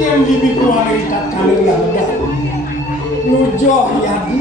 Yang dibikin kita kalau nggak ada nujoh ya bi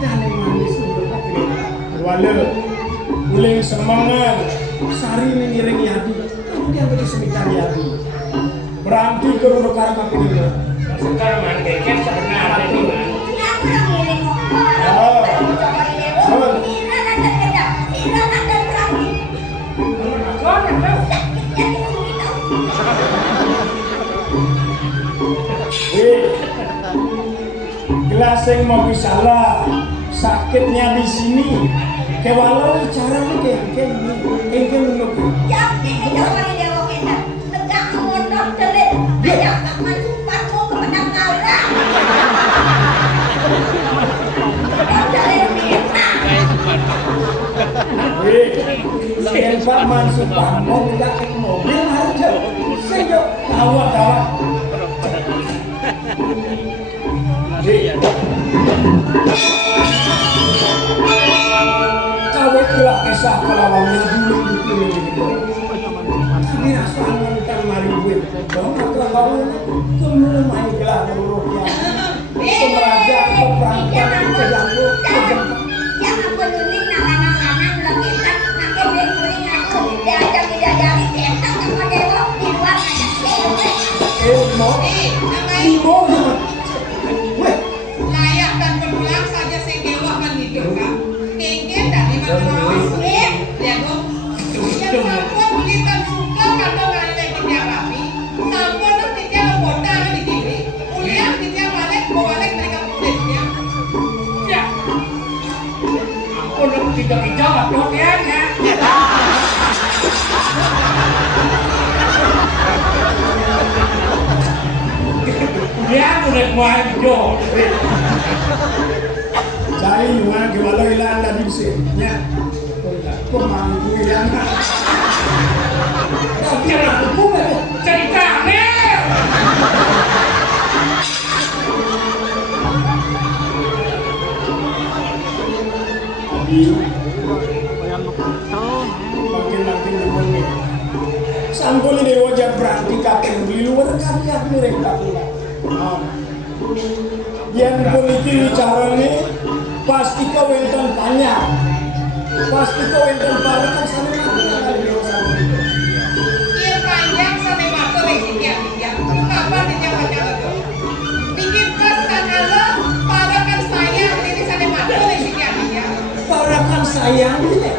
kan yang manis Uling semangat sari mengiringi hati kemudian beri semitari hati berarti kerudu karma pilih sekarang mandeket sebenarnya ini gelas yang mau bisalah sakitnya di sini kewalau cara kayak ini menurut ya ini jangan dia kita tegak motor telit ayo tak masukku ke pedang kala Pak Mansur mau tidak ke mobil aja sejak kawat kawat gelap kisah kelawannya dulu gitu tapi rasa tentang maribuin bahwa kelawan kemudian main gelap seluruhnya kemeraja keperangkat kejanggu jangan penulis nangan-nangan udah kita pakai beli aku diajak dari kita sama dewa di luar mau layak dan berulang saja si dewa menghidupkan ingin dari manusia ya dong yang sampun belikan suka kata ngalai tiga kami sampun tuh tiga lepota di diri uliang tiga balik mereka kulitnya ya ampun tiga waktu ya dia udah mulai hijau cari juga gimana ilan tadi sihnya pemangku yang cerita nih makin nih sampul ini wajah berarti kakek di luar kakek mereka pula yang politi bicara ini pasti kau enten tanya pasti kau enten barang kan sana kali iya panjang sampai masuk lagi dia kapan dia baca itu bikin pas tanggal parakan saya ini sampai masuk lagi dia parakan sayang ini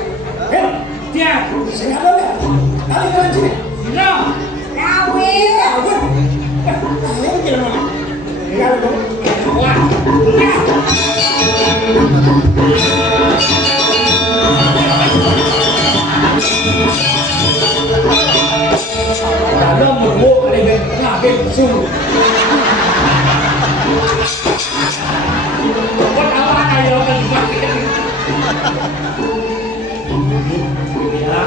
dia saya ada lihat kali kalian sini no Nawil kalian gimana kalau wah Thank you. sungguh. Kok tawa ayo kan dipakai. Ya.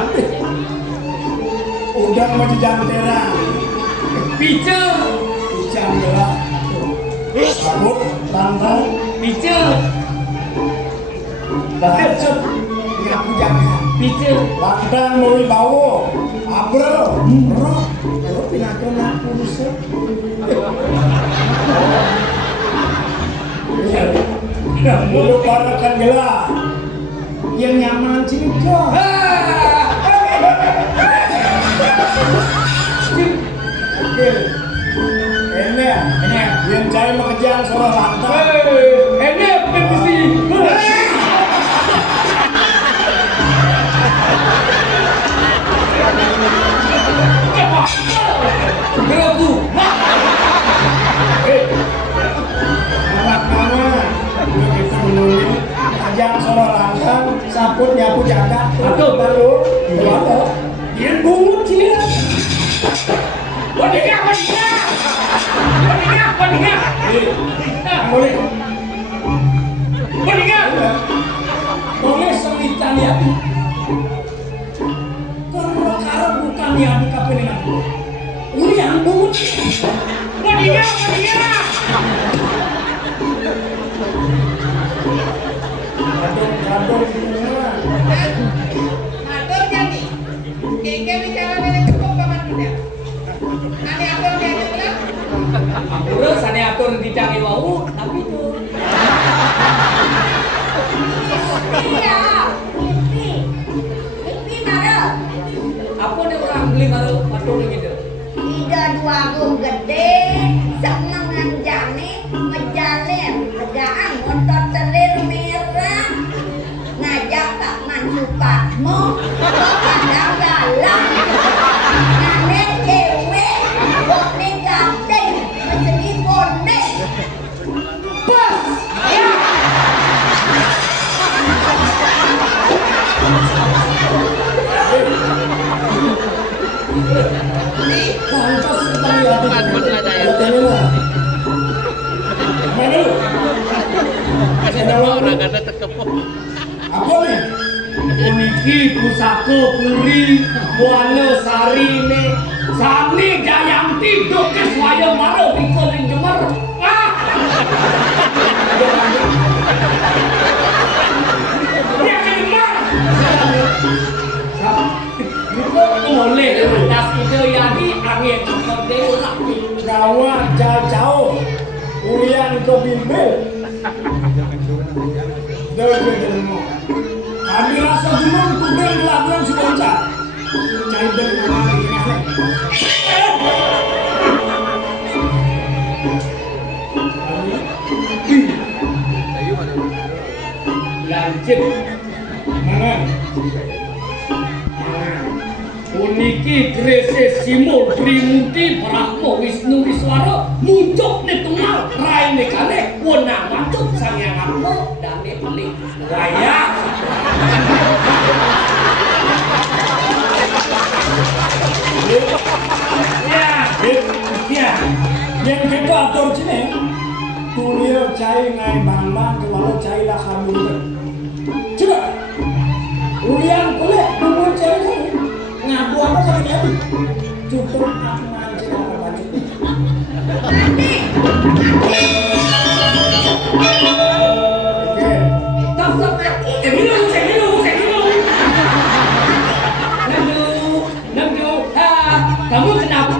Udang maju jantera. Pice. Ujang gelap. Sabut, tantang, Pice. lanjut. Nyapu jaga. Pice. Landang mulai bawa. Abrel. Roh. Roh pinatu-natu rusuh. Dulu parakan gelap. Yang nyaman cinta. Oke. Ini yang cari mengejar seorang lantai. Ini petisi. Beragu. Anak-anak begitu menulis ajang seorang lantai, saput nyapu jagat. Betul. Baru, baru. Dia bungut sini. Wadingnya. Boleh. Wadingnya. Boleh sewitan ya. Kalau bukan ya buka peningan. Ini yang bungut. Wadingnya. Adon semua. Matur jadi. Kengke bicara dari cukup paman muda. Ane atur dia bilang. Terus ane atur dicangi wau tapi itu. Iya, Pipi mana? Apa nih orang beli malu patung gitu. Ida dua gum gede, semangan jane, ngejalin, kerjaan ngontot terir merah, ngajak Pak Mansupatmo, kadang galang, ngamen cewek, bone ganteng, meseni bone, bos, ya. Pantas sekali ya. Ini lah. Mana? Ada orang ada tekepuk. apa nih? Uniki pusako puri buana sarine sani jayanti dokes waya maro bikol ing Jember. Dia ke Jember. Boleh atas ide yani angin cukup dewa. Gawat jauh-jauh. Ulian ke bimbel. Demo. Kami rasa gunung tugel pelabuhan Sukonca. Cari dari mana di tengah. Lanjut. Mana? Uniki Grese Simul Trimuti Brahmo Wisnu Wiswara muncul di tengah rai nekane wona wancuk sang yang aku dan ini pelik raya Ya, yang kita atur sini. Tulia cai ngai bang-bang kalau cai lah kami. Coba. Ulian kulit tunggu cai ni. Ngadu apa sama dia? Cukup aku ngaji apa baju. Oke. Tunggu mati. Nangdu, kamu kenapa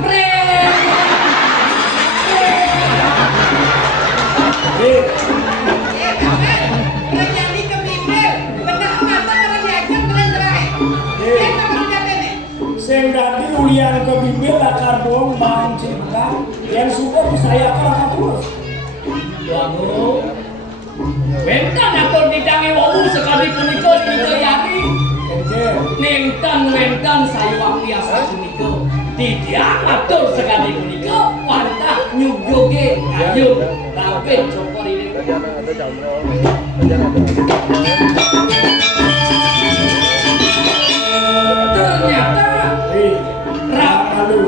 Terjadi ke bimbel. Benar mata orang diajak benar gerai. Kita berjalan nih. Sing dadi ulian ke bibir akar dong bang cinta yang sudah saya akan terus. Wangu Wentan atur didangi wau sekali punika didayani Oke. Nentan sayuang biasa punika Didiang atur sekali punika wantah nyugoge kayu rapi cokor ini ternyata Lalu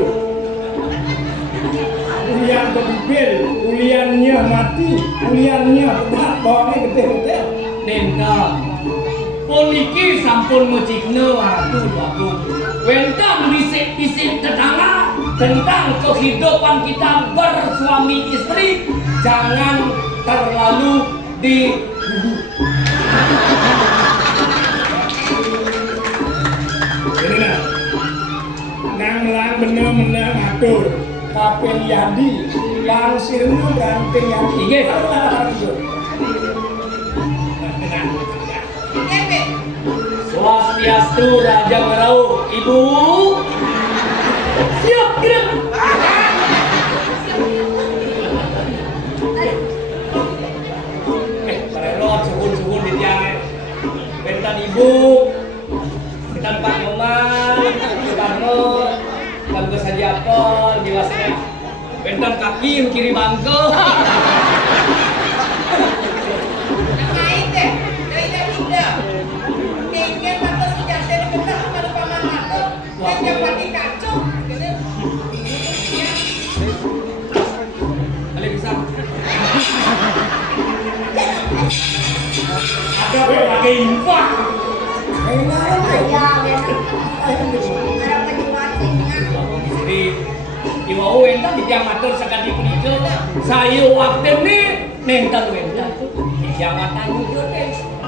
Puniki sampun ngecikne waratu babu. Wenten bisik-bisik tetangga tentang kehidupan kita bersuami istri, jangan terlalu digugu. Ini nah, nang melang bener-bener ngatur. Kapen Yadi, langsirnya beranteng Yadi. Inggih. Ebe, Swastiastu Raja Ngerau, Ibu. Siap gerak. Parelot suhun-suhun di tiang. Bentan Ibu, bentan Pak Maman, bentan Nur, bentan Gus Haji Apol, jelasnya. Bentan Kaki kiri bangke. ngain deh, dari tidak. Kengke mata sejak dari benar kepada paman mata, dan yang pati kacau. Gitu. Ya. Kali bisa. Ada berbagai infak. Jadi iwau wentan di tiang matur sekali punika saya waktu ini nenten wentan di tiang mata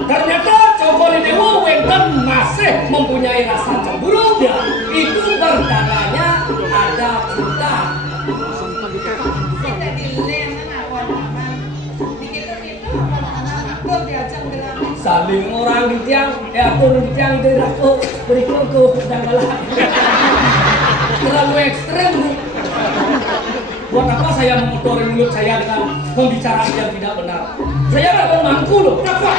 ternyata Cokor Dewa wentan masih mempunyai rasa cemburu itu bertandanya ada cinta. Kita dileman awal paman. Begitu paman aku diajak dengan Saling orang di tiang aku di tiang itu aku berikut ke sedang malah terlalu ekstrem Bu. Buat apa saya mengotori mulut saya dengan pembicaraan yang tidak benar? Saya nggak pemangku loh. Kenapa?